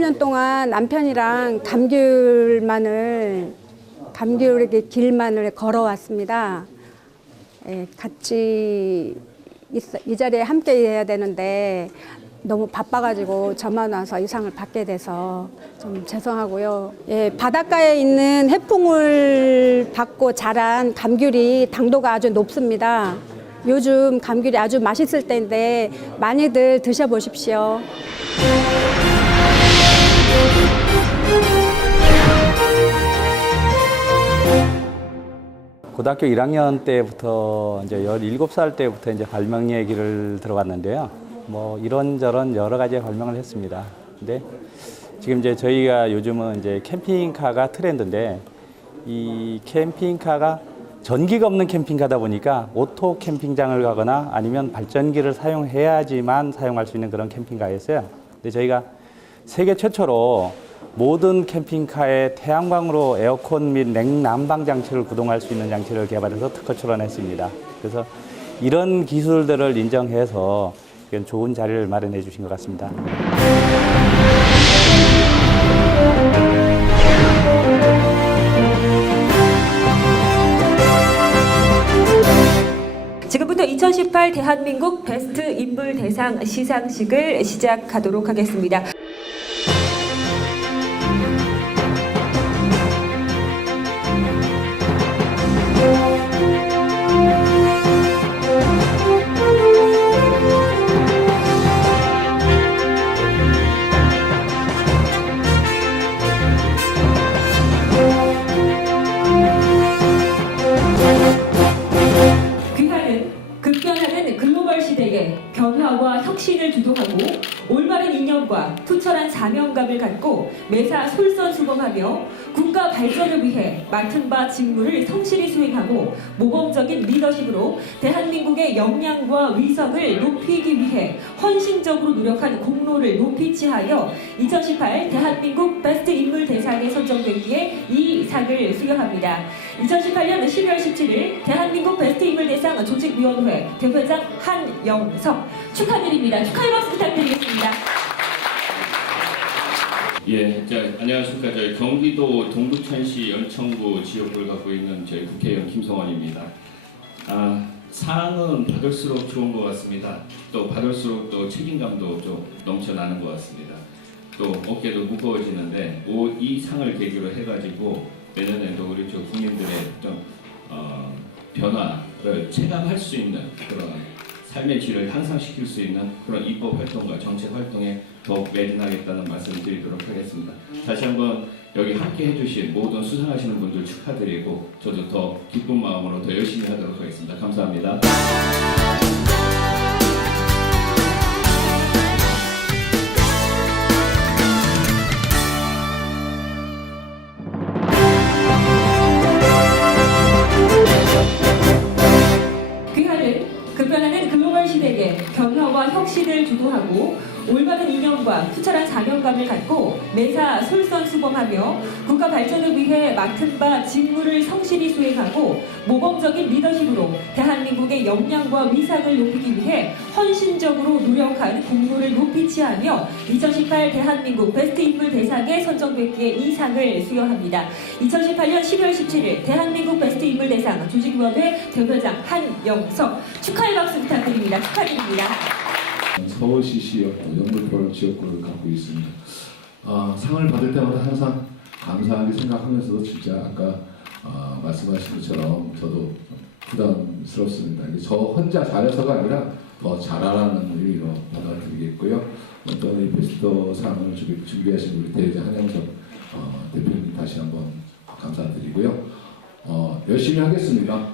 30년 동안 남편이랑 감귤의 길만을 걸어왔습니다. 예, 같이 이 자리에 함께 해야 되는데 너무 바빠가지고 저만 와서 이 상을 받게 돼서 좀 죄송하고요. 예, 바닷가에 있는 해풍을 받고 자란 감귤이 당도가 아주 높습니다. 요즘 감귤이 아주 맛있을 때인데 많이들 드셔보십시오. 고등학교 1학년 때부터 이제 17살 때부터 이제 발명의 길을 들어갔는데요. 뭐 이런저런 여러 가지 발명을 했습니다. 근데 지금 이제 저희가 요즘은 이제 캠핑카가 트렌드인데 이 캠핑카가 전기가 없는 캠핑카다 보니까 오토 캠핑장을 가거나 아니면 발전기를 사용해야지만 사용할 수 있는 그런 캠핑카였어요. 근데 저희가 세계 최초로 모든 캠핑카에 태양광으로 에어컨 및 냉난방 장치를 구동할 수 있는 장치를 개발해서 특허 출원했습니다. 그래서 이런 기술들을 인정해서 이런 좋은 자리를 마련해 주신 것 같습니다. 지금부터 2018 대한민국 베스트 인물 대상 시상식을 시작하도록 하겠습니다. 급변하는 글로벌 시대에 변화와 혁신을 주도하고 올바른 이념과 투철한 사명감을 갖고 매사 솔선수범하며 국가 발전을 위해 맡은 바 직무를 성실히 수행하고 모범적인 리더십으로 대한민국의 역량과 위상을 높이기 위해 헌신적으로 노력한 공로를 높이 치하여 2018 대한민국 베스트 인물 대상에 선정되기에 이 상을 수여합니다. 2018년 12월 17일 대한민국 베스트 인물 대상 조직위원회 대표장 한영석 축하드립니다. 축하의 박수 부탁드리겠습니다. 예, 안녕하십니까. 저희 경기도 동부천시 연천구 지역구를 갖고 있는 저희 국회의원 김성원입니다. 상은 받을수록 좋은 것 같습니다. 또 받을수록 또 책임감도 좀 넘쳐나는 것 같습니다. 또 어깨도 무거워지는데 이 상을 계기로 해가지고 내년에도 우리 저 국민들의 좀 변화를 체감할 수 있는 그런 삶의 질을 향상시킬 수 있는 그런 입법 활동과 정책 활동에 더욱 매진하겠다는 말씀을 드리도록 하겠습니다. 다시 한번 여기 함께 해주신 모든 수상하시는 분들 축하드리고 저도 더 기쁜 마음으로 더 열심히 하도록 하겠습니다. 감사합니다. 급변하는 글로벌 시대에 변화와 혁신을 주도하고 올바른 이념과 투철한 사명감을 갖고 매사 솔선수범하며 국가 발전을 위해 맡은 바 직무를 성실히 수행하고 모범적인 리더십으로 대한민국의 역량과 위상을 높이기 위해 헌신적으로 노력한 공로를 높이 치하며 2018 대한민국 베스트 인물 대상에 선정됐기에 이 상을 수여합니다. 2018년 12월 17일 대한민국 베스트 인물 대상 조직위원회 대표장 한영석 축하의 박수 부탁드립니다. 축하드립니다. 서울시 영등포 지역구를 갖고 있습니다. 상을 받을 때마다 항상 감사하게 생각하면서도 진짜 아까 말씀하신 것처럼 저도 부담스럽습니다. 저 혼자 잘해서가 아니라 더 잘하라는 의미로 받아드리겠고요. 어떤 이 베스트 상을 준비하신 우리 대회장 한영석 대표님 다시 한번 감사드리고요. 열심히 하겠습니다.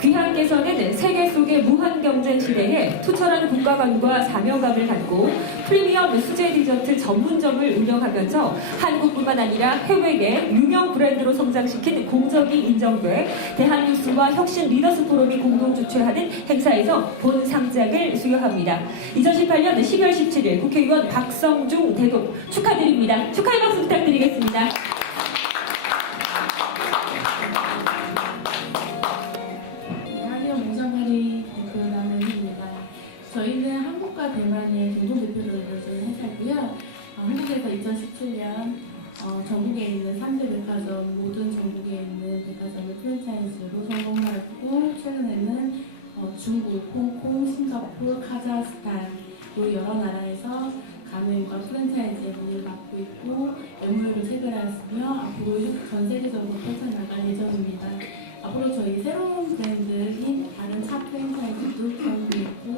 귀하께서는 세계 속의 무한 경쟁 시대에 투철한 국가관과 사명감을 갖고 프리미엄 수제 디저트 전문점을 운영하면서 한국뿐만 아니라 해외의 유명 브랜드로 성장시킨 공적이 인정돼 대한뉴스와 혁신 리더스 포럼이 공동 주최하는 행사에서 본 상장을 수여합니다. 2018년 12월 17일 국회의원 박성중 대동 축하드립니다. 축하의 박수 부탁드리겠습니다. 홍콩, 싱가포르, 카자흐스탄 또 여러 나라에서 가맹과 프랜차이즈의 문의를 받고 있고 MOU를 체결하였으며 앞으로 전 세계적으로 펼쳐나갈 예정입니다. 앞으로 저희 새로운 브랜드인 다른 차 프랜차이즈도 기획하고 있고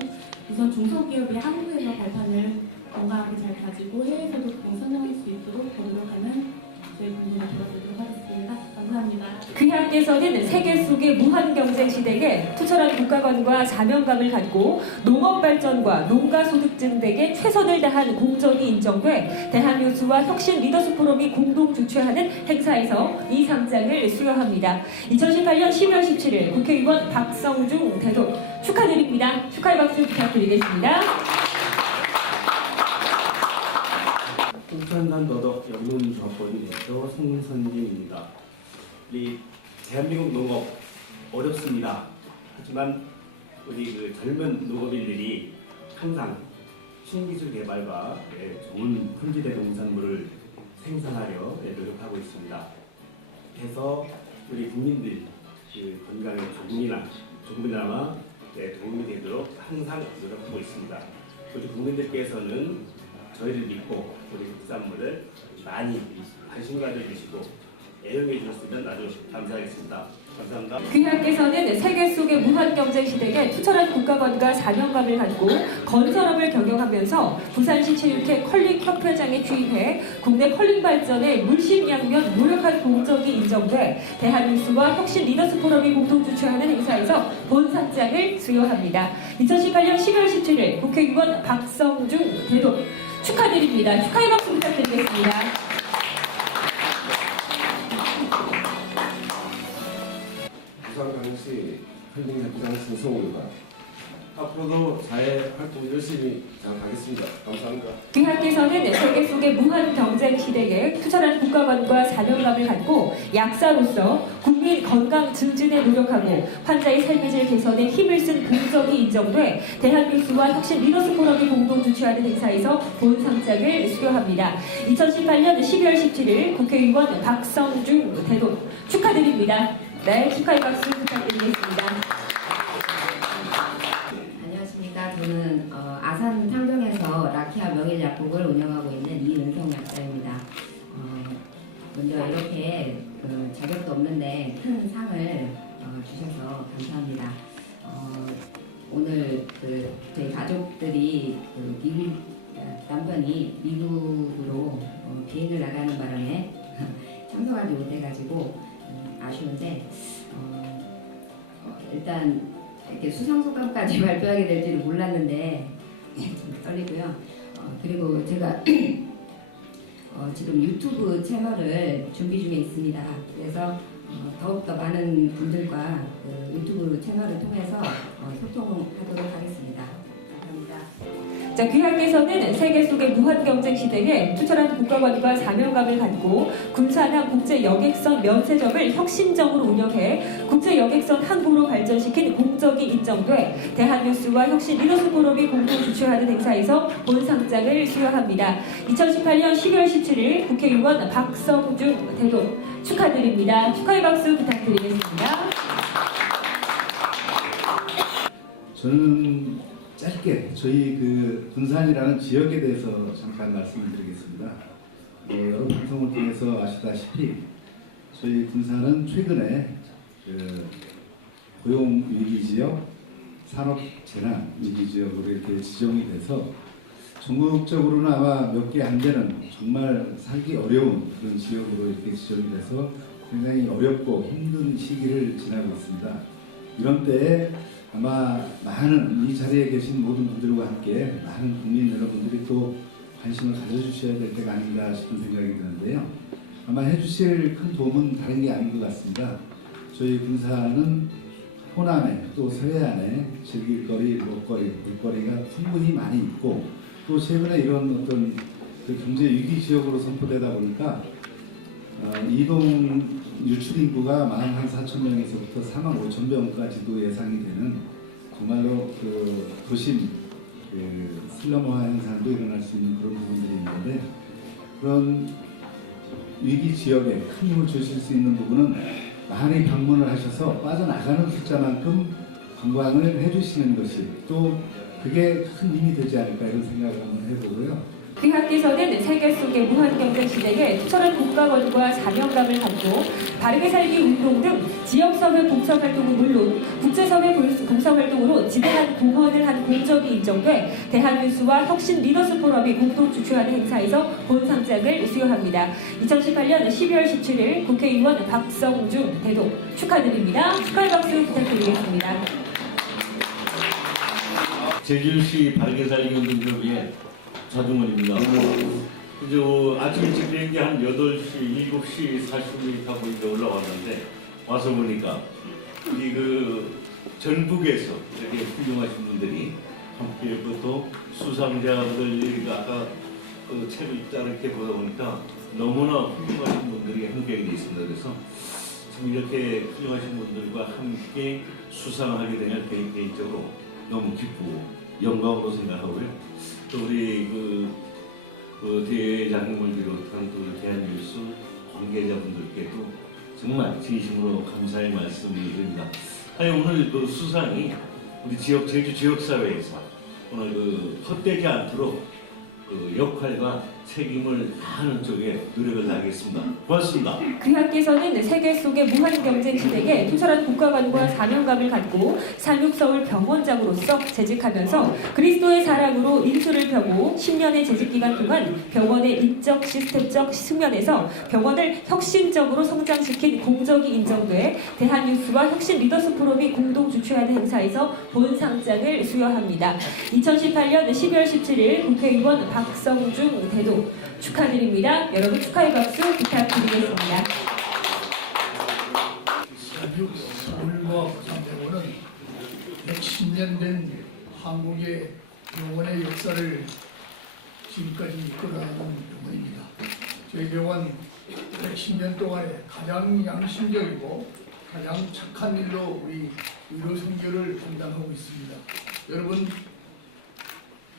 우선 중소기업이 한국에서 발판을 건강하게 잘 가지고 해외에서도 크게 선정할 수 있도록 노력하는 저희 분들을 도와드리도록 하겠습니다. 감사합니다. 귀하께서는 세계 속의 무한 경쟁 시대에 투철한 국가관과 사명감을 갖고 농업 발전과 농가 소득 증대에 최선을 다한 공적이 인정돼 대한뉴스와 혁신 리더십 포럼이 공동 주최하는 행사에서 이 상장을 수여합니다. 2018년 12월 17일 국회의원 박성중 대도 축하드립니다. 축하의 박수 부탁드리겠습니다. 풍천산 더덕 영농조합원 대표 송선진입니다. 우리 대한민국 농업 어렵습니다. 하지만 우리 그 젊은 농업인들이 항상 신기술 개발과 좋은 품질의 농산물을 생산하려 노력하고 있습니다. 그래서 우리 국민들 그 건강에 조금이나마 도움이 되도록 항상 노력하고 있습니다. 우리 국민들께서는 저희를 믿고 우리 국산물을 많이 관심 가져주시고 애용해 주셨으면 아주 감사하겠습니다. 감사합니다. 귀하께서는 세계 속의 무한 경쟁 시대에 투철한 국가관과 사명감을 갖고 건설업을 경영하면서 부산시 체육회 컬링 협회장에 취임해 국내 컬링 발전에 물심양면 노력한 공적이 인정돼 대한뉴스와 혁신 리더십 포럼이 공동 주최하는 행사에서 본상장을 수여합니다. 2018년 12월 17일 국회의원 박성중 대도 축하드립니다. 축하의 박수 부탁드리겠습니다. 부산광역시 컬링협회장 승성우입니다. 앞으로도 사회 활동 열심히 잘 하겠습니다. 감사합니다. 귀하께서는 세계 속의 무한 경쟁 시대에 투철한 국가관과 사명감을 갖고 약사로서 국민 건강 증진에 노력하고 환자의 삶의 질 개선에 힘을 쓴 공적이 인정돼 대한뉴스와 혁신 리더십 포럼이 공동 주최하는 행사에서 본상장을 수여합니다. 2018년 12월 17일 국회의원 박성중 대도 축하드립니다. 네, 축하의 박수 부탁드리겠습니다. 안녕하십니까. 저는 아산 탕정에서 라키아 명일약국을 운영하고 있는 이은성 약사입니다. 먼저 이렇게 자격도 없는데 큰 상을 주셔서 감사합니다. 오늘 저희 가족들이 남편이 미국으로 비행을 나가는 바람에 참석하지 못해가지고 아쉬운데 일단 이렇게 수상소감까지 발표하게 될 줄은 몰랐는데 좀 떨리고요. 그리고 제가 지금 유튜브 채널을 준비 중에 있습니다. 그래서 더욱더 많은 분들과 그 유튜브 채널을 통해서 소통하도록 하겠습니다. 감사합니다. 자, 귀하께서는 세계 속의 무한 경쟁 시대에 투철한 국가관과 사명감을 갖고 군산항 국제 여객선 면세점을 혁신적으로 운영해 국제 여객선 항구로 발전시킨 공적이 인정돼 대한뉴스와 혁신 리더십 포럼이 공동 주최하는 행사에서 본상장을 수여합니다. 2018년 12월 17일 국회의원 박성중 대도 축하드립니다. 축하의 박수 부탁드리겠습니다. 저는 짧게 저희 그 군산이라는 지역에 대해서 잠깐 말씀을 드리겠습니다. 여러 방송을 통해서 아시다시피 저희 군산은 최근에 그 고용 위기 지역, 산업 재난 위기 지역으로 이렇게 지정이 돼서 전국적으로는 아마 몇 개 안 되는 정말 살기 어려운 그런 지역으로 이렇게 지정이 돼서 굉장히 어렵고 힘든 시기를 지나고 있습니다. 이런 때에 아마 많은 이 자리에 계신 모든 분들과 함께 많은 국민 여러분들이 또 관심을 가져주셔야 될 때가 아닌가 싶은 생각이 드는데요. 아마 해주실 큰 도움은 다른 게 아닌 것 같습니다. 저희 군산은 호남에 또 서해안에 즐길 거리, 먹거리, 볼거리가 충분히 많이 있고 또 최근에 이런 어떤 그 경제 위기 지역으로 선포되다 보니까 이동 유출 인구가 44,000명에서부터 45,000명까지도 예상이 되는 정말로 그 도심 슬럼화 현상도 일어날 수 있는 그런 부분들이 있는데 그런 위기 지역에 큰 힘을 주실 수 있는 부분은 많이 방문을 하셔서 빠져나가는 숫자만큼 관광을 해주시는 것이 또 그게 큰 힘이 되지 않을까 이런 생각을 한번 해보고요. 귀하께서는 세계 속의 무한경제 시대에 투철한 국가권과 사명감을 갖고 바르게 살기 운동 등 지역사회 봉사활동은 물론 국제사회 봉사활동으로 지대한 공헌을 한 공적이 인정돼 대한뉴스와 혁신 리더스 포럼이 공동 주최하는 행사에서 본상장을 수여합니다. 2018년 12월 17일 국회의원 박성중 대도 축하드립니다. 축하의 박수 부탁드리겠습니다. 제주시 바르게 살기 운동을 위해 자중원입니다. 아침 일찍 비행기 한 8시, 7시 40분하고 이제 올라왔는데 와서 보니까 이 전국에서 이렇게 훌륭하신 분들이 함께부터 수상자분들 아까 채로 있다 이렇게 보다 보니까 너무나 훌륭하신 분들이 함께 되어 있습니다. 그래서 참 이렇게 훌륭하신 분들과 함께 수상하게 되면 개인적으로 너무 기쁘고 영광으로 생각하고요. 또 우리 대장님을 비롯한 또 대한뉴스 관계자분들께도 정말 진심으로 감사의 말씀을 드립니다. 아니, 오늘 수상이 우리 제주 지역사회에서 오늘 헛되지 않도록 역할과 책임을 다하는 쪽에 노력을 다하겠습니다. 고맙습니다. 귀하께서는 세계 속의 무한경쟁 시대에 투철한 국가관과 사명감을 갖고 상륙서울 병원장으로서 재직하면서 그리스도의 사랑으로 인수를 펴고 10년의 재직기간 동안 병원의 인적 시스템적 측면에서 병원을 혁신적으로 성장시킨 공적이 인정돼 대한뉴스와 혁신 리더스 포럼이 공동 주최하는 행사에서 본상장을 수여합니다. 2018년 12월 17일 국회의원 박성중 대도 축하드립니다. 여러분 축하의 박수 부탁드리겠습니다. 서울과 부산병원은 110년 된 한국의 병원의 역사를 지금까지 이끌어가는 병원입니다. 저희 병원 110년 동안에 가장 양심적이고 가장 착한 일로 우리 의료 선교를 담당하고 있습니다.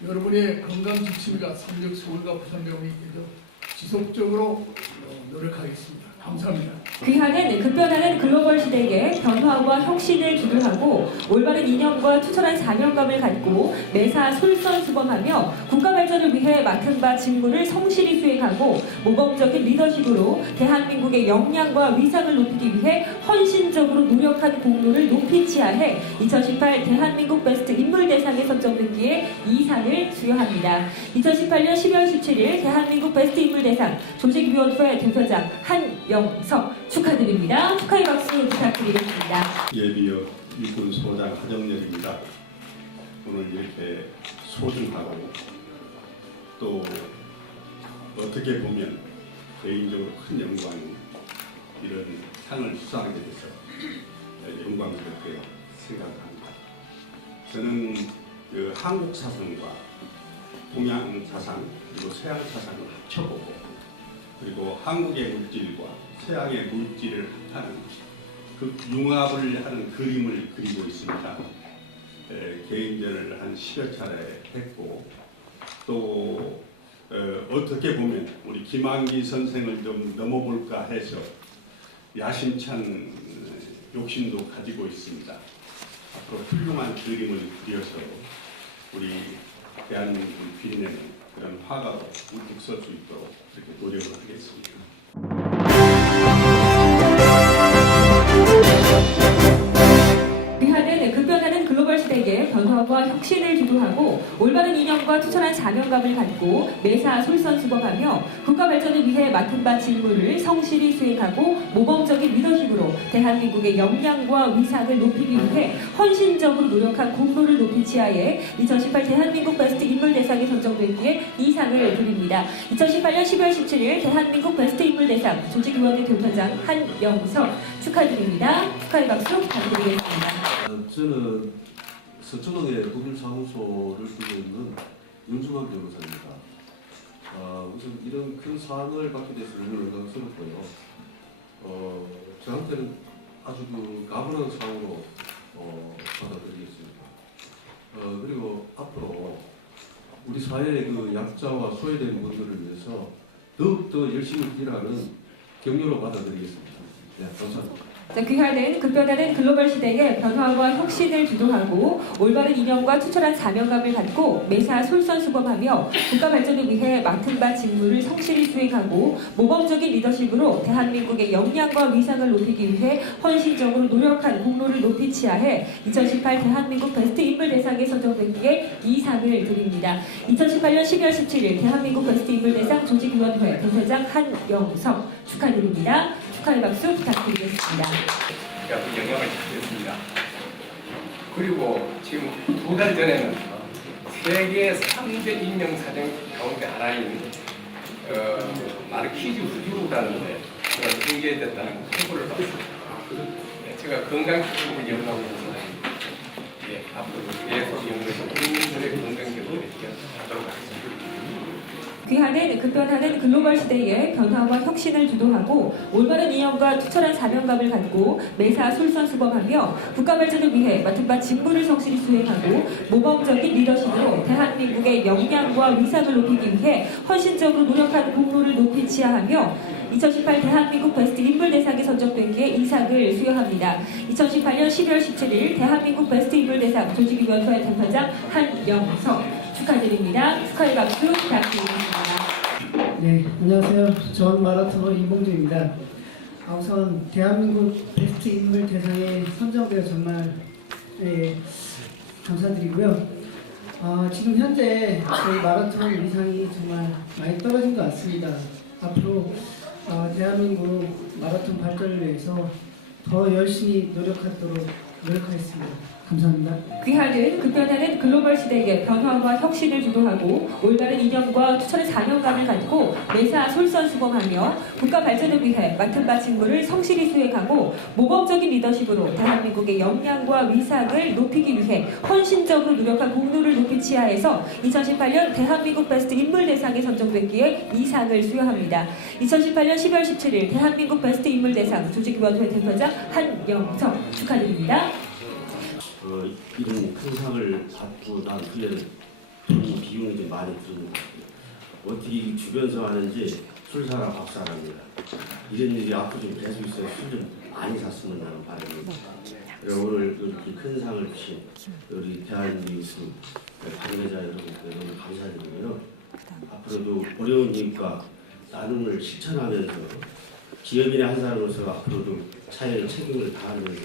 여러분의 건강 지침과 삼육 서울과 부산병원에서 지속적으로 노력하겠습니다. 감사합니다. 귀하는 급변하는 글로벌 시대에 변화와 혁신을 주도하고 올바른 이념과 투철한 사명감을 갖고 매사 솔선수범하며 국가 발전을 위해 맡은 바 직무를 성실히 수행하고 모범적인 리더십으로 대한민국의 역량과 위상을 높이기 위해 헌신적으로 노력한 공로를 높이 치하해 2018 대한민국 베스트 인물대상에 선정됐기에 이 상을 수여합니다. 2018년 12월 17일 대한민국 베스트 인물대상 조직위원회 대표장 한영석 축하드립니다. 축하의 박수 부탁드리겠습니다. 예비역 일군 소장 하정렬입니다. 오늘 이렇게 소중하고 또 어떻게 보면 개인적으로 큰 영광이 이런 상을 수상하게 돼서 영광스럽게 생각합니다. 저는 한국 사상과 동양 사상 그리고 서양 사상을 합쳐보고 그리고 한국의 물질과 서양의 물질을 하는 그 융합을 하는 그림을 그리고 있습니다. 개인전을 한 10여 차례 했고 또 어떻게 보면 우리 김한기 선생을 좀 넘어볼까 해서 야심찬 욕심도 가지고 있습니다. 앞으로 훌륭한 그림을 그려서 우리 대한민국을 빛내는 그런 화가로 우뚝 설 수 있도록 그렇게 노력을 하겠습니다. 귀하는 급변하는 글로벌 시대에 변화와 혁신을 주도하고 올바른 이념과 투철한 사명감을 갖고 매사 솔선수범하며 국가 발전을 위해 맡은 바 직무를 성실히 수행하고 모범적인 리더십으로 대한민국의 역량과 위상을 높이기 위해 헌신적으로 노력한 공로를 높이 치하에 2018 대한민국 베스트 인물대상에 선정됐기에 이 상을 드립니다. 2018년 12월 17일 대한민국 베스트 인물대상 조직위원회 대표장 한영석 축하드립니다. 축하의 박수 부탁드리겠습니다. 저는 서초동에 법률사무소를 두고 있는 윤중환 변호사입니다. 우선 이런 큰 상을 받게 돼서 너무 영광스럽고요. 저한테는 아주 가분한 상으로 받아들이겠습니다. 그리고 앞으로 우리 사회의 약자와 소외된 분들을 위해서 더욱더 열심히 일하는 격려로 받아들이겠습니다. 네, 감사합니다. 자, 귀하는 급변하는 글로벌 시대의 변화와 혁신을 주도하고 올바른 이념과 투철한 사명감을 갖고 매사 솔선수범하며 국가 발전을 위해 맡은 바 직무를 성실히 수행하고 모범적인 리더십으로 대한민국의 역량과 위상을 높이기 위해 헌신적으로 노력한 공로를 높이 치하해 2018 대한민국 베스트 인물 대상에 선정되기에 이 상을 드립니다. 2018년 12월 17일 대한민국 베스트 인물 대상 조직위원회 대표장 한영석 축하드립니다. 축하의 박수 부탁드리겠습니다. 제가 그 영향을 받았습니다. 그리고 지금 2달 전에는 세계 3대 인명사정 가운데 하나인 마르키즈 후지우라는 데 공개됐다는 홍보를 받았습니다. 제가 건강기록을 연구하고 있는 사람입니다. 앞으로 계속 연구해서 국민들의 건강기록을 하도록 하겠습니다. 귀하는 급변하는 글로벌 시대의 변화와 혁신을 주도하고 올바른 이념과 투철한 사명감을 갖고 매사 솔선수범하며 국가 발전을 위해 맡은 바 직무를 성실히 수행하고 모범적인 리더십으로 대한민국의 역량과 위상을 높이기 위해 헌신적으로 노력한 공로를 높이 치하하며 2018 대한민국 베스트 인물 대상에 선정되기에 이 상을 수여합니다. 2018년 12월 17일 대한민국 베스트 인물 대상 조직위원회 대표장 한영석 축하드립니다. 축하의 박수 부탁드리겠습니다. 네, 안녕하세요. 전 마라토너 이봉주입니다. 우선 대한민국 베스트 인물 대상에 선정되어 정말 감사드리고요. 지금 현재 저희 마라톤 위상이 정말 많이 떨어진 것 같습니다. 앞으로 대한민국 마라톤 발전을 위해서 더 열심히 노력하겠습니다. 감사합니다. 귀하는 급변하는 글로벌 시대의 변화와 혁신을 주도하고 올바른 이념과 투철한 사명감을 갖고 매사 솔선수범하며 국가 발전을 위해 맡은 바 직무를 성실히 수행하고 모범적인 리더십으로 대한민국의 역량과 위상을 높이기 위해 헌신적으로 노력한 공로를 높이 치하해서 2018년 대한민국 베스트 인물 대상에 선정됐기에 이 상을 수여합니다. 2018년 12월 17일 대한민국 베스트 인물 대상 조직위원회 대표장 한영석 축하드립니다. 이런 큰 상을 받고 난 후에는 돈 비용이 좀 많이 드는 것 같아요. 어떻게 주변에서 하는지 술 사라 밥 사랍니다. 이런 일이 앞으로 좀 계속 있어요. 술 좀 많이 샀으면 하는 바람입니다. 오늘 이렇게 큰 상을 주신 우리 대한민국 관계자 여러분께 너무 감사드리고요. 앞으로도 어려운 일과 나눔을 실천하면서 기업인의 한 사람으로서 앞으로도 사회의 책임을 다하면서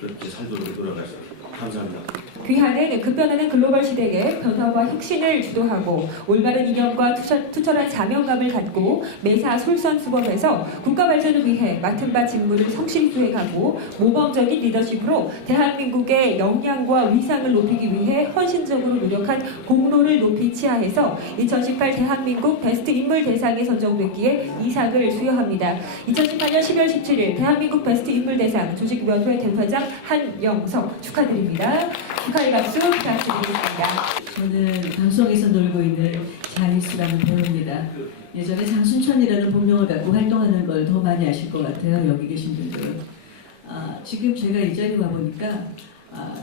그렇게 살도록 돌아가겠습니다. 감사합니다. 귀하는 급변하는 글로벌 시대의 변화와 혁신을 주도하고 올바른 이념과 투철한 사명감을 갖고 매사 솔선수범해서 국가 발전을 위해 맡은 바 직무를 성실히 수행하고 모범적인 리더십으로 대한민국의 역량과 위상을 높이기 위해 헌신적으로 노력한 공로를 높이 치하해서 2018 대한민국 베스트 인물 대상에 선정됐기에 이 상을 수여합니다. 2018년 12월 17일 대한민국 베스트 인물 대상 조직위원회 대표장 한영석 축하드립니다. 축하의 박수 부탁드리겠습니다. 저는 방송에서 놀고 있는 자니수라는 배우입니다. 예전에 장순천이라는 본명을 갖고 활동하는 걸 더 많이 아실 것 같아요. 여기 계신 분들은. 지금 제가 이 자리에 와보니까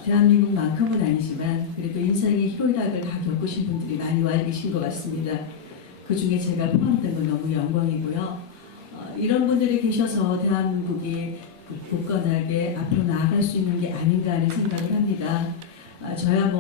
대한민국만큼은 아니지만 그래도 인생의 희로애락을 다 겪으신 분들이 많이 와 계신 것 같습니다. 그 중에 제가 포함된 건 너무 영광이고요. 이런 분들이 계셔서 대한민국이 굳건하게 앞으로 나아갈 수 있는 게 아닌가 하는 생각을 합니다. 저야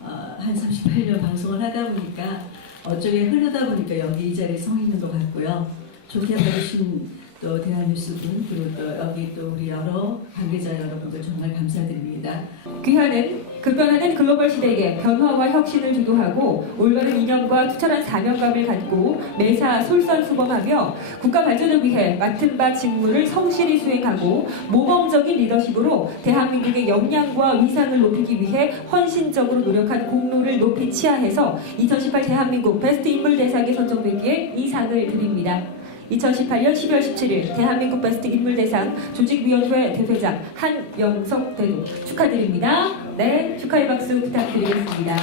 한 38년 방송을 하다 보니까 어쩌게 흐르다 보니까 여기 이 자리에 서 있는 것 같고요. 좋게 봐주신 또 대한뉴스분 그리고 또 여기 또 우리 여러 관계자 여러분들 정말 감사드립니다. 귀하는 급변하는 글로벌 시대의 변화와 혁신을 주도하고 올바른 이념과 투철한 사명감을 갖고 매사 솔선수범하며 국가 발전을 위해 맡은 바 직무를 성실히 수행하고 모범적인 리더십으로 대한민국의 역량과 위상을 높이기 위해 헌신적으로 노력한 공로를 높이 치하해서 2018 대한민국 베스트 인물 대상에 선정되기에 이 상을 드립니다. 2018년 12월 17일 대한민국 베스트 인물대상 조직위원회 대표장 한영석 대표 축하드립니다. 네, 축하의 박수 부탁드리겠습니다.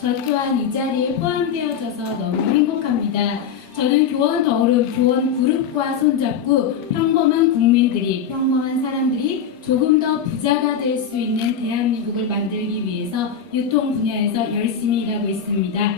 저 또한 이 자리에 포함되어져서 너무 행복합니다. 저는 교원 더오름 교원 그룹과 손잡고 평범한 국민들이 평범한 사람들이 조금 더 부자가 될 수 있는 대한민국을 만들기 위해서 유통 분야에서 열심히 일하고 있습니다.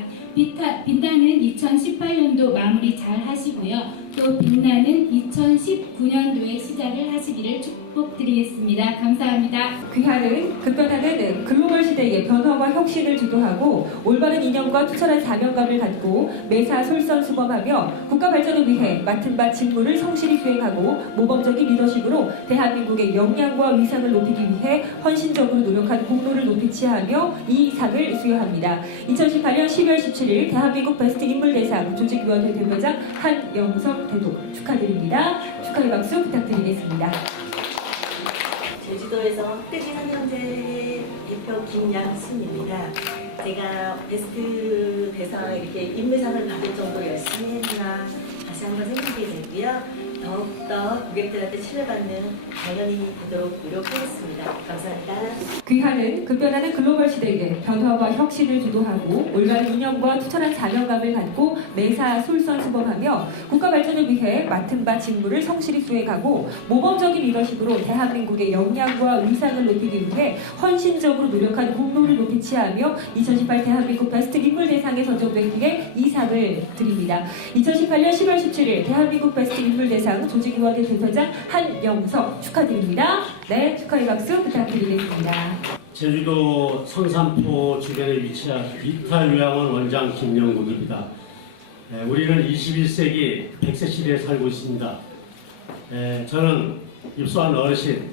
빛나는 2018년도 마무리 잘 하시고요. 또 빛나는 2019년도에 시작을 하시기를 축복드리겠습니다. 감사합니다. 귀하는 급변하는 글로벌 시대의 변화와 혁신을 주도하고 올바른 이념과 투철한 사명감을 갖고 매사 솔선수범하며 국가 발전을 위해 맡은 바 직무를 성실히 수행하고 모범적인 리더십으로 대한민국의 역량과 위상을 높이기 위해 헌신적으로 노력한 공로를 높이 치하하며 이 상을 수여합니다. 2018년 12월 17일 대한민국 베스트 인물대상 조직위원회 대표장 한영석 대도 축하드립니다. 축하의 박수 부탁드리겠습니다. 제주도에서 흑돼지 삼형제 대표 김양순입니다. 제가 베스트 대상 이렇게 인물상을 받을 정도로 열심히 했나 다시 한번 생각하게 되고요. 더욱더 고객들한테 신뢰받는 당연히 되도록 노력하겠습니다. 감사합니다. 귀하는 급변하는 글로벌 시대에 변화와 혁신을 주도하고 올바른 이념과 투철한 사명감을 갖고 매사 솔선수범하며 국가 발전을 위해 맡은 바 직무를 성실히 수행하고 모범적인 리더십으로 대한민국의 역량과 위상을 높이기 위해 헌신적으로 노력한 공로를 높이 치하하며 2018 대한민국 베스트 인물대상에 선정되기에 이 상을 드립니다. 2018년 10월 17일 대한민국 베스트 인물대상 조직위원회 대표장 한영석 축하드립니다. 네, 축하의 박수 부탁드리겠습니다. 제주도 성산포 주변에 위치한 이타 요양원 원장 김영국입니다. 우리는 21세기 100세 시대에 살고 있습니다. 저는 입소한 어르신,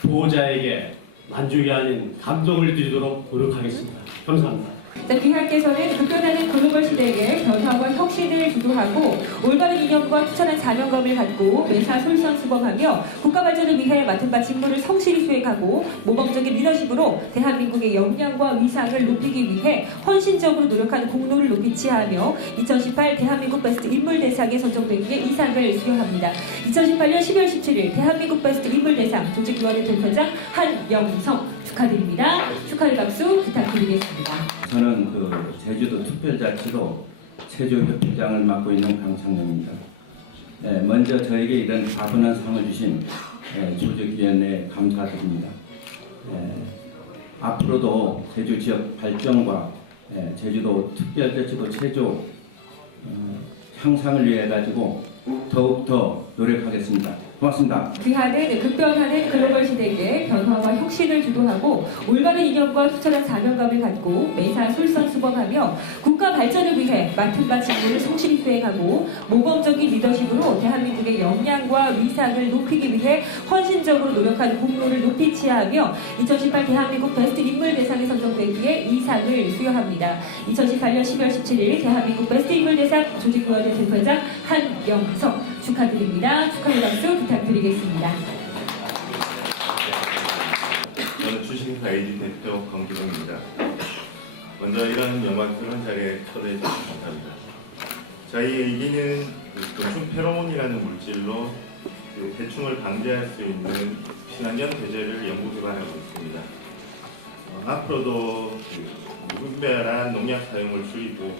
보호자에게 만족이 아닌 감동을 드리도록 노력하겠습니다. 감사합니다. 자, 귀하께서는 급변하는 글로벌 시대에 변화와 혁신을 주도하고 올바른 이념과 투철한 사명감을 갖고 매사 솔선수범하며 국가 발전을 위해 맡은 바 직무를 성실히 수행하고 모범적인 리더십으로 대한민국의 역량과 위상을 높이기 위해 헌신적으로 노력하는 공로를 높이 치하하며 2018 대한민국 베스트 인물대상에 선정되기에 이 상을 수여합니다. 2018년 12월 17일 대한민국 베스트 인물대상 조직위원회 대표장 한영성 축하드립니다. 축하의 박수 부탁드리겠습니다. 저는 제주도 특별자치도 체조협회장을 맡고 있는 강창룡입니다. 먼저 저에게 이런 과분한 상을 주신 조직위원회에 감사드립니다. 앞으로도 제주 지역 발전과 제주도 특별자치도 체조 향상을 위해 가지고 더욱더 노력하겠습니다. 고맙습니다. 귀하는 급변하는 글로벌 시대에 변화와 혁신을 주도하고 올바른 이념과 투철한 사명감을 갖고 매사 솔선수범하며 국가 발전을 위해 맡은 바 직무를 성실히 수행하고 모범적인 리더십으로 대한민국의 역량과 위상을 높이기 위해 헌신적으로 노력한 공로를 높이 치하하며 2018 대한민국 베스트 인물대상에 선정되기에 이 상을 수여합니다. 2018년 12월 17일 대한민국 베스트 인물대상 조직위원회 대표장 한영석 축하드립니다. 축하의 박수 부탁드리겠습니다. 저는 주식회사 AG 대표 강기동입니다. 먼저 이런 영광스러운 자리에 초대해 주셔서 감사합니다. 저희 AG는 곤충 페로몬이라는 물질로 해충을 방지할 수 있는 친환경 배제를 연구 개발하고 있습니다. 앞으로도 무분별한 농약 사용을 줄이고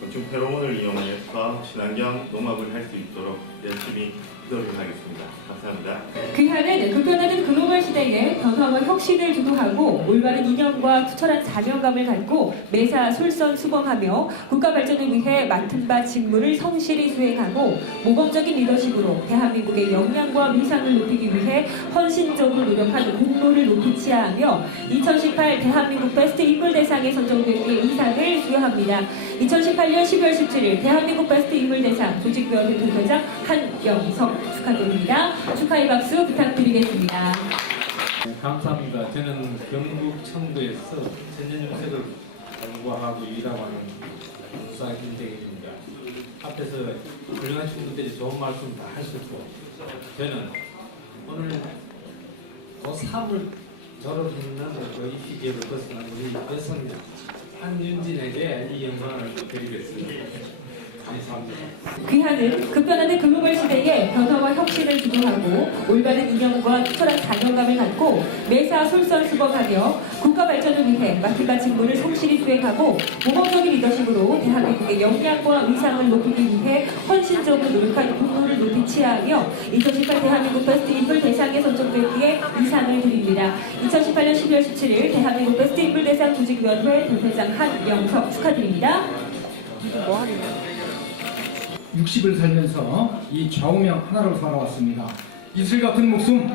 곤충 페로몬을 이용해서 친환경 농업을 할 수 있도록 열심히 노력하겠습니다. 감사합니다. 귀하는 급변하는 글로벌 시대에 변화와 혁신을 주도하고 올바른 이념과 투철한 사명감을 갖고 매사 솔선수범하며 국가 발전을 위해 맡은 바 직무를 성실히 수행하고 모범적인 리더십으로 대한민국의 역량과 위상을 높이기 위해 헌신적으로 노력한 공로를 높이 치하하며 2018 대한민국 베스트 인물대상에 선정되기에 이 상을 수여합니다. 2018년 12월 17일 대한민국 베스트 인물대상 조직위원회 대표장 한영석 축하드립니다. 축하의 박수 부탁드리겠습니다. 감사합니다. 저는 경북 청도에서 천연염색을 공부하고 일하고 하는 목사 김대길입니다. 앞에서 훌륭한 친구들이 좋은 말씀 다 하셨고 저는 오늘 고3을 졸업했는 입시 기업을 벗어난 우리 여성 한윤진에게 이 영광을 드리겠습니다. 귀하는 급변하는 글로벌 시대에 변화와 혁신을 주도하고 올바른 이념과 투철한 사명감을 갖고 매사 솔선수범하며 국가 발전을 위해 맡은 바 직무를 성실히 수행하고 모범적인 리더십으로 대한민국의 역량과 위상을 높이기 위해 헌신적으로 노력한 공로를 높이 치하하며 2018 대한민국 베스트 인물대상에 선정되기에 이 상을 드립니다. 2018년 12월 17일 대한민국 베스트 인물대상 조직위원회 대표장 한영석 축하드립니다. 60을 살면서 이 좌우명 하나로 살아왔습니다. 이슬 같은 목숨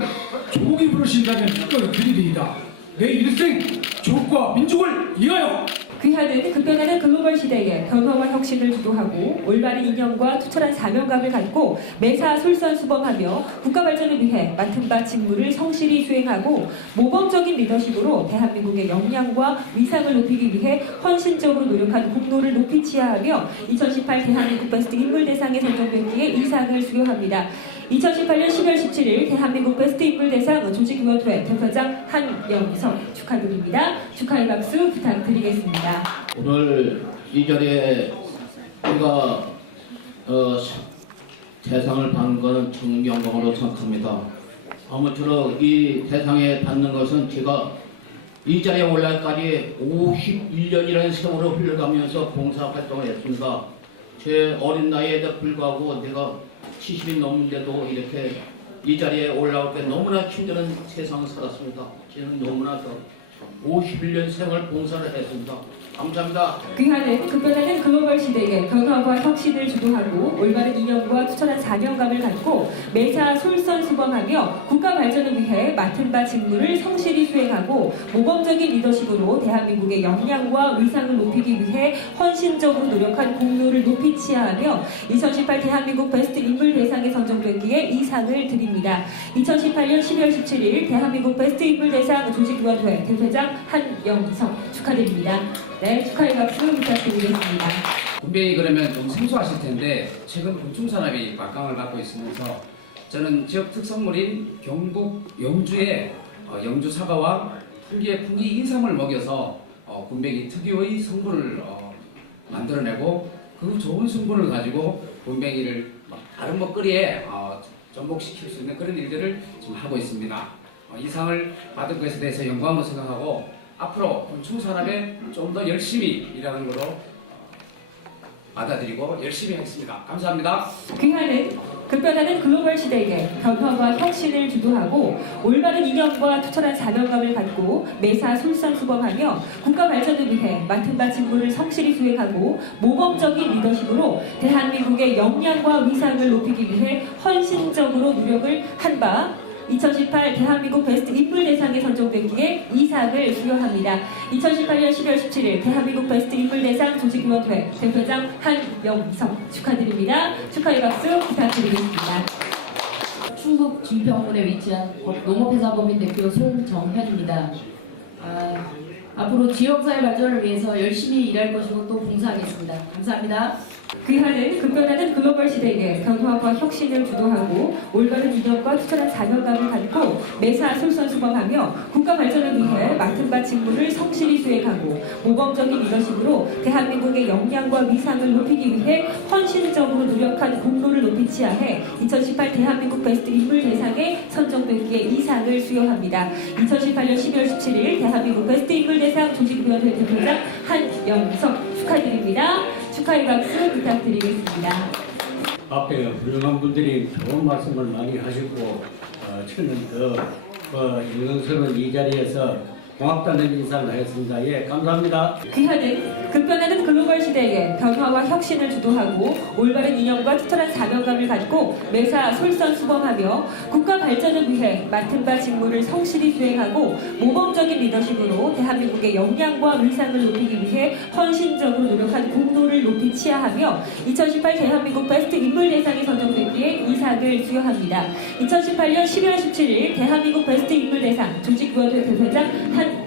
조국이 부르신다면 이걸 드리리이다. 내 일생 조국과 민족을 위하여. 귀하는 급변하는 글로벌 시대에 변화와 혁신을 주도하고 올바른 이념과 투철한 사명감을 갖고 매사 솔선수범하며 국가 발전을 위해 맡은 바 직무를 성실히 수행하고 모범적인 리더십으로 대한민국의 역량과 위상을 높이기 위해 헌신적으로 노력한 공로를 높이 치하하며 2018 대한민국 베스트 인물대상에 선정됐기에 이 상을 수여합니다. 2018년 10월 17일 대한민국 베스트 인물대상 조직위원회 대표장 한영석 축하드립니다. 축하의 박수 부탁드리겠습니다. 오늘 이 자리에 제가 대상을 받는 것은 정 영광으로 생각합니다. 아무쪼록 이 대상에 받는 것은 제가 이 자리에 올라까지 51년이라는 세월을 흘러가면서 봉사활동을 했습니다. 제 어린 나이에도 불구하고 내가 70이 넘는데도 이렇게 이 자리에 올라올 때 너무나 힘든 세상을 살았습니다. 저는 너무나 51년 생활 봉사를 했습니다. 감사합니다. 귀하는 급변하는 글로벌 시대에 변화와 혁신을 주도하고 올바른 이념과 투철한 사명감을 갖고 매사 솔선수범하며 국가 발전을 위해 맡은 바 직무를 성실히 수행하고 모범적인 리더십으로 대한민국의 역량과 위상을 높이기 위해 헌신적으로 노력한 공로를 높이 치하하며 2018 대한민국 베스트 인물대상에 선정됐기에 이 상을 드립니다. 2018년 12월 17일 대한민국 베스트 인물대상 조직위원회 대표장 한영석 축하드립니다. 네, 축하의 박수 부탁드리겠습니다. 군뱅이 그러면 좀 생소하실 텐데 최근 곤충산업이 막강을 갖고 있으면서 저는 지역 특산물인 경북 영주의 영주 사과와 풍기의 풍기 인삼을 먹여서 군뱅이 특유의 성분을 만들어내고 그 좋은 성분을 가지고 군뱅이를 다른 먹거리에 전복시킬 수 있는 그런 일들을 지금 하고 있습니다. 이 상을 받은 것에 대해서 영광으로 생각하고 앞으로 곤충산업에 좀 더 열심히 일하는 거로 받아들이고 열심히 하겠습니다. 감사합니다. 귀하는 급변하는 글로벌 시대에 변화와 혁신을 주도하고 올바른 이념과 투철한 사명감을 갖고 매사 솔선수범하며 국가 발전을 위해 맡은 바 직무를 성실히 수행하고 모범적인 리더십으로 대한민국의 역량과 위상을 높이기 위해 헌신적으로 노력을 한 바 2018 대한민국 베스트 인물대상에 선정됐기에 이 상을 수여합니다. 2018년 12월 17일 대한민국 베스트 인물대상 조직위원회 대표장 한영석 축하드립니다. 축하의 박수 부탁드리겠습니다. 충북 진평군에 위치한 농업회사법인 대표 송정현입니다. 앞으로 지역사회 발전을 위해서 열심히 일할 것이고 또 봉사하겠습니다. 감사합니다. 귀하는 급변하는 글로벌 시대에 변화와 혁신을 주도하고 올바른 이념과 투철한 사명감을 갖고 매사 솔선수범하며 국가 발전을 위해 맡은 바 직무를 성실히 수행하고 모범적인 리더십으로 대한민국의 역량과 위상을 높이기 위해 헌신적으로 노력한 공로를 높이 치하해 2018 대한민국 베스트 인물대상에 선정됐기에 이 상을 수여합니다. 2018년 12월 17일 대한민국 베스트 인물대상 조직위원회 대표장 한영석 축하드립니다. 축하의 박수 부탁드리겠습니다. 앞에 훌륭한 분들이 좋은 말씀을 많이 하시고 저는 더 영광스러운 이 자리에서 고맙다는 인사를 하였습니다. 예, 감사합니다. 귀하는 급변하는 글로벌 시대에 변화와 혁신을 주도하고 올바른 이념과 투철한 사명감을 갖고 매사 솔선수범하며 국가 발전을 위해 맡은 바 직무를 성실히 수행하고 모범적인 리더십으로 대한민국의 역량과 위상을 높이기 위해 헌신적으로 노력한 공로를 높이 치하하며 2018 대한민국 베스트 인물대상에 선정됐기에 이 상을 수여합니다. 2018년 12월 17일 대한민국 베스트 인물대상 조직위원회 대표장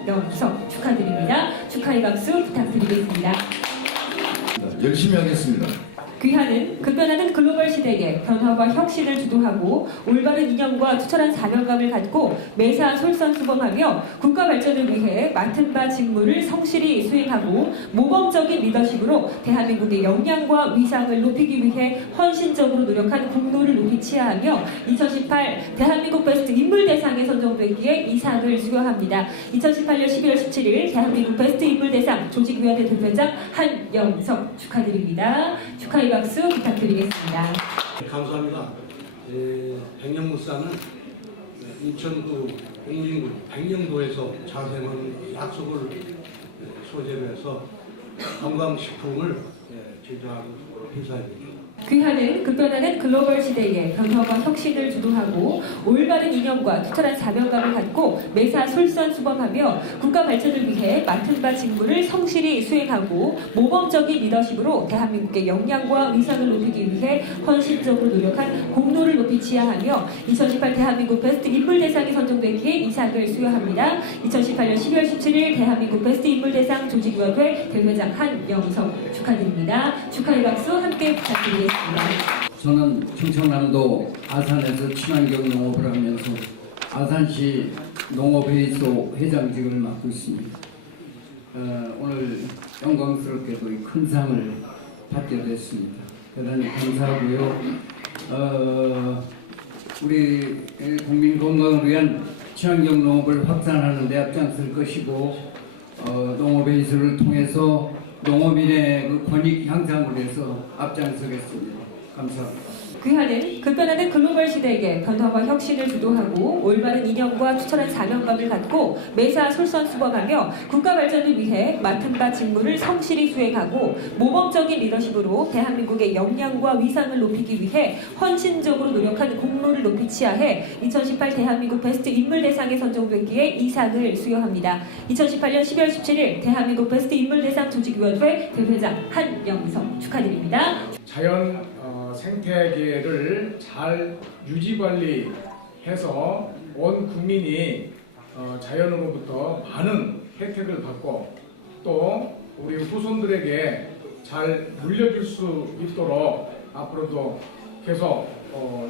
한영석 축하드립니다. 축하의 박수 부탁드리겠습니다. 열심히 하겠습니다. 귀하는 급변하는 글로벌 시대에 변화와 혁신을 주도하고 올바른 이념과 투철한 사명감을 갖고 매사 솔선수범하며 국가 발전을 위해 맡은 바 직무를 성실히 수행하고 모범적인 리더십으로 대한민국의 역량과 위상을 높이기 위해 헌신적으로 노력한 공로를 높이 치하하며 2018 대한민국 베스트 인물대상에 선정됐기에 이 상을 수여합니다. 2018년 12월 17일 대한민국 베스트 인물대상 조직위원회 대표장 한영석 축하드립니다. 축하의 박수 부탁드리겠습니다. 감사합니다. 백령무사는 인천구 공진구 백령도에서 자생한 약속을 소재로 해서 건강식품을 제조하는 회사입니다. 귀하는 급변하는 글로벌 시대에 변화와 혁신을 주도하고 올바른 이념과 투철한 사명감을 갖고 매사 솔선수범하며 국가 발전을 위해 맡은 바 직무를 성실히 수행하고 모범적인 리더십으로 대한민국의 역량과 위상을 높이기 위해 헌신적으로 노력한 공로를 높이 치하하며 2018 대한민국 베스트 인물대상이 선정되기에 이상을 수여합니다. 2018년 12월 17일 대한민국 베스트 인물대상 조직위원회 대회장 한영석 축하드립니다. 축하의 박수 함께 부탁드리겠습니다. 저는 충청남도 아산에서 친환경 농업을 하면서 아산시 농업회의소 회장직을 맡고 있습니다. 오늘 영광스럽게도 이 큰 상을 받게 됐습니다. 대단히 감사하고요. 우리 국민 건강을 위한 친환경 농업을 확산하는 데 앞장설 것이고 농업회의소를 통해서 농업인의 그 권익 향상을 위해서 앞장서겠습니다. 감사합니다. 귀하는 급변하는 글로벌 시대에 변화와 혁신을 주도하고 올바른 이념과 투철한 사명감을 갖고 매사 솔선수범하며 국가 발전을 위해 맡은 바 직무를 성실히 수행하고 모범적인 리더십으로 대한민국의 역량과 위상을 높이기 위해 헌신적으로 노력한 공로를 높이 치하해 2018 대한민국 베스트 인물대상에 선정되기에 이상을 수여합니다. 2018년 12월 17일 대한민국 베스트 인물대상 조직위원회 대회장 한영석 축하드립니다. 자연 생태계를 잘 유지관리해서 온 국민이 자연으로부터 많은 혜택을 받고 또 우리 후손들에게 잘 물려줄 수 있도록 앞으로도 계속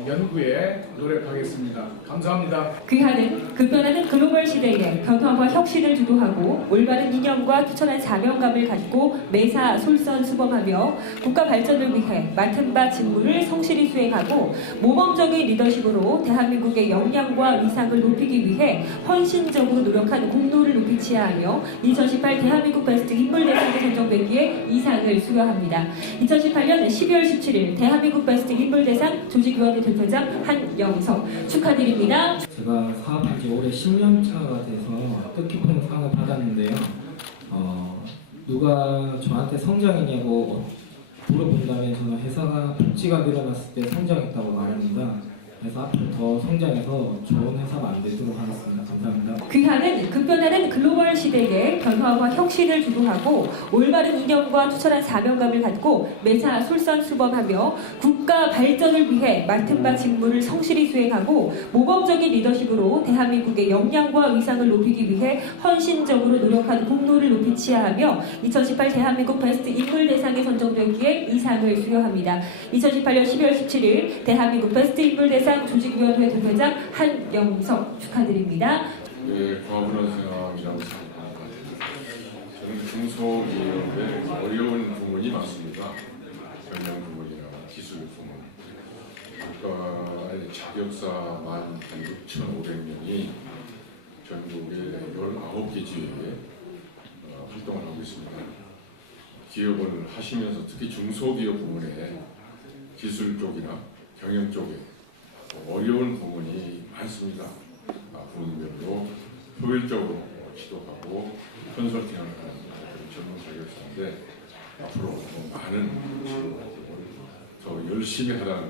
연구에 노력하겠습니다. 감사합니다. 귀하는 급변하는 글로벌 시대에 변화와 혁신을 주도하고 올바른 이념과 투철한 사명감을 갖고 매사 솔선수범하며 국가 발전을 위해 맡은 바 직무를 성실히 수행하고 모범적인 리더십으로 대한민국의 역량과 위상을 높이기 위해 헌신적으로 노력한 공로를 높이 치하하며 2018 대한민국 베스트 인물대상에 선정되기에 이상을 수여합니다. 2018년 12월 17일 대한민국 베스트 인물대상 조직위원회 대표장 한영석 축하드립니다. 제가 사업한 지 올해 10년 차가 돼서 뜻깊은 상을 받았는데요. 누가 저한테 성장이냐고 물어본다면 저는 회사가 복지가 늘어났을 때 성장했다고 말합니다. 그래서 앞으로 더 성장해서 좋은 회사 만들도록 하겠습니다. 감사합니다. 귀하는 급변하는 글로벌 시대에 변화와 혁신을 주도하고 올바른 이념과 투철한 사명감을 갖고 매사 솔선수범하며 국가 발전을 위해 맡은 바 직무를 성실히 수행하고 모범적인 리더십으로 대한민국의 역량과 위상을 높이기 위해 헌신적으로 노력한 공로를 높이 치하하며 2018 대한민국 베스트 인물대상에 선정되기에 이상을 수여합니다. 2018년 12월 17일 대한민국 베스트 인물대상 조직위원회 대표장 한영석 축하드립니다. 네, 과분한 생각이라고 생각합니다. 저는 중소기업의 어려운 부문이 많습니다. 경영 부문이나 기술 부문. 국가의 자격사 16,500명이 전국의 19개 지역에 활동을 하고 있습니다. 기업을 하시면서 특히 중소기업 부문에 기술 쪽이나 경영 쪽에 어려운 부분이 많습니다. 부문별로 효율적으로 지도하고 컨설팅을 하는 전문 자격사인데 앞으로 많은 더 열심히 하라는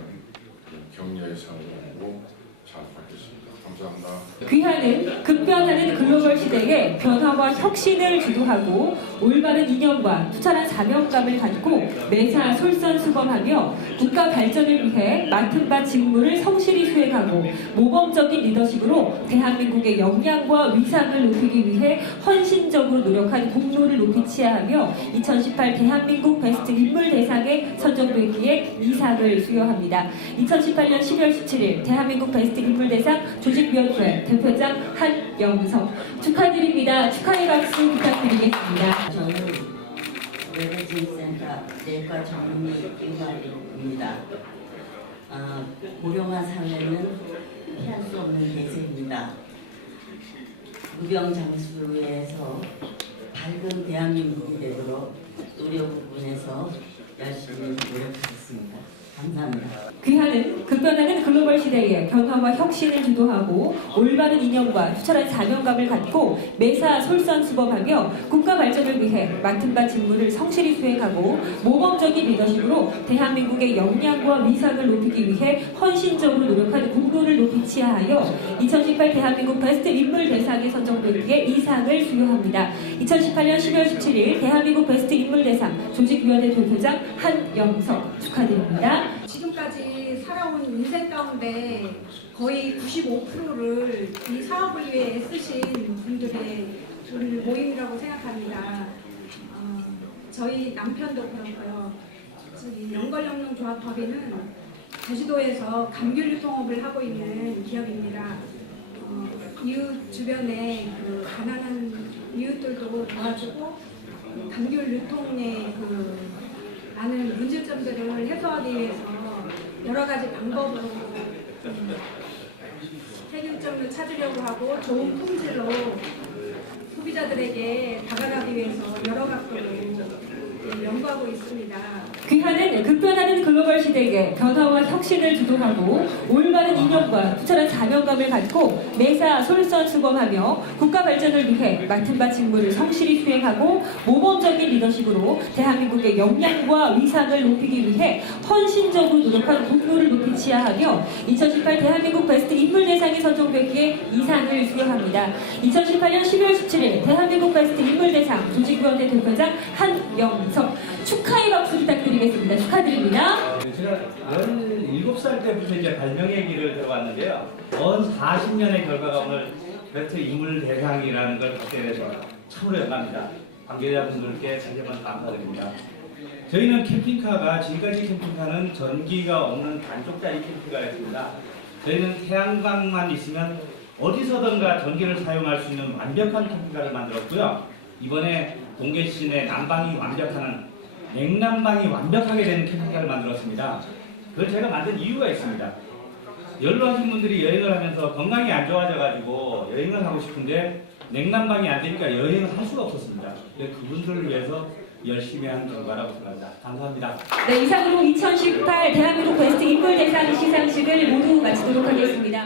격려의 사항을 가지고 잘 받겠습니다. 감사합니다. 귀하는 급변하는 글로벌 시대에 변화와 혁신을 주도하고 올바른 이념과 투철한 사명감을 갖고 매사 솔선수범하며 국가 발전을 위해 맡은 바 직무를 성실히 수행하고 모범적인 리더십으로 대한민국의 역량과 위상을 높이기 위해 헌신적으로 노력한 공로를 높이 치하하며 2018 대한민국 베스트 인물대상에 선정되기에 이상을 수여합니다. 2018년 12월 17일 대한민국 베스트 인물대상 조직위원회 대표장 한영석 축하드립니다. 축하의 박수 부탁드리겠습니다. 저는 외래진센터 내과 전문의 김관리입니다. 고령화 사회는 피할 수 없는 대세입니다. 무병장수에서 밝은 대한민국이 되도록 노력 부분에서 열심히 노력하겠습니다. 감사합니다. 귀하는 급변하는 글로벌 시대에 변화와 혁신을 주도하고 올바른 이념과 투철한 사명감을 갖고 매사 솔선수범하며 국가 발전을 위해 맡은 바 직무를 성실히 수행하고 모범적인 리더십으로 대한민국의 역량과 위상을 높이기 위해 헌신적으로 노력한 공로를 높이 치하하여 2018 대한민국 베스트 인물 대상에 선정되기에 이 상을 수여합니다. 2018년 12월 17일 대한민국 베스트 인물 대상 조직위원회 대표장 한영석 축하드립니다. 지금까지 살아온 인생 가운데 거의 95%를 이 사업을 위해 애쓰신 분들의 모임이라고 생각합니다. 저희 남편도 그렇고요. 저기 연걸영농조합법인은 제주도에서 감귤 유통업을 하고 있는 기업입니다. 이웃 주변에 그 가난한 이웃들도 도와주고 감귤 유통의 많은 문제점들을 해소하기 위해서 여러 가지 방법으로 해결점을 찾으려고 하고 좋은 품질로 소비자들에게 다가가기 위해서 여러 각도로 연구하고 있습니다. 귀하는 급변하는 글로벌 시대에 변화와 혁신을 주도하고 올바른 이념과 투철한 사명감을 갖고 매사 솔선수범하며 국가 발전을 위해 맡은 바 직무를 성실히 수행하고 모범적인 리더십으로 대한민국의 역량과 위상을 높이기 위해 헌신적으로 노력한 공로를 높이 치하하며 2018 대한민국 베스트 인물 대상에 선정되기에 이 상을 수여합니다. 2018년 12월 17일 대한민국 베스트 인물 대상 조직위원회 대표장 한영석 축하의 박수 부탁드리겠습니다. 축하드립니다. 제가 17살 때부터 이제 발명의 길을 들어왔는데요. 온 40년의 결과가 오늘 베스트 인물 대상이라는 걸 받게 돼서 참으로 영광입니다. 관계자분들께 다시 한번 감사드립니다. 저희는 캠핑카가 지금까지 캠핑카는 전기가 없는 단쪽짜리 캠핑카였습니다. 저희는 태양광만 있으면 어디서든가 전기를 사용할 수 있는 완벽한 캠핑카를 만들었고요. 이번에 동계 시내 난방이 완벽한 냉난방이 완벽하게 되는 캠핑카를 만들었습니다. 그걸 제가 만든 이유가 있습니다. 연로하신 분들이 여행을 하면서 건강이 안 좋아져가지고 여행을 하고 싶은데 냉난방이 안 되니까 여행을 할 수가 없었습니다. 그분들을 위해서 열심히 한 결과라고 생각합니다. 감사합니다. 네, 이상으로 2018 대한민국 베스트 인물 대상 시상식을 모두 마치도록 하겠습니다.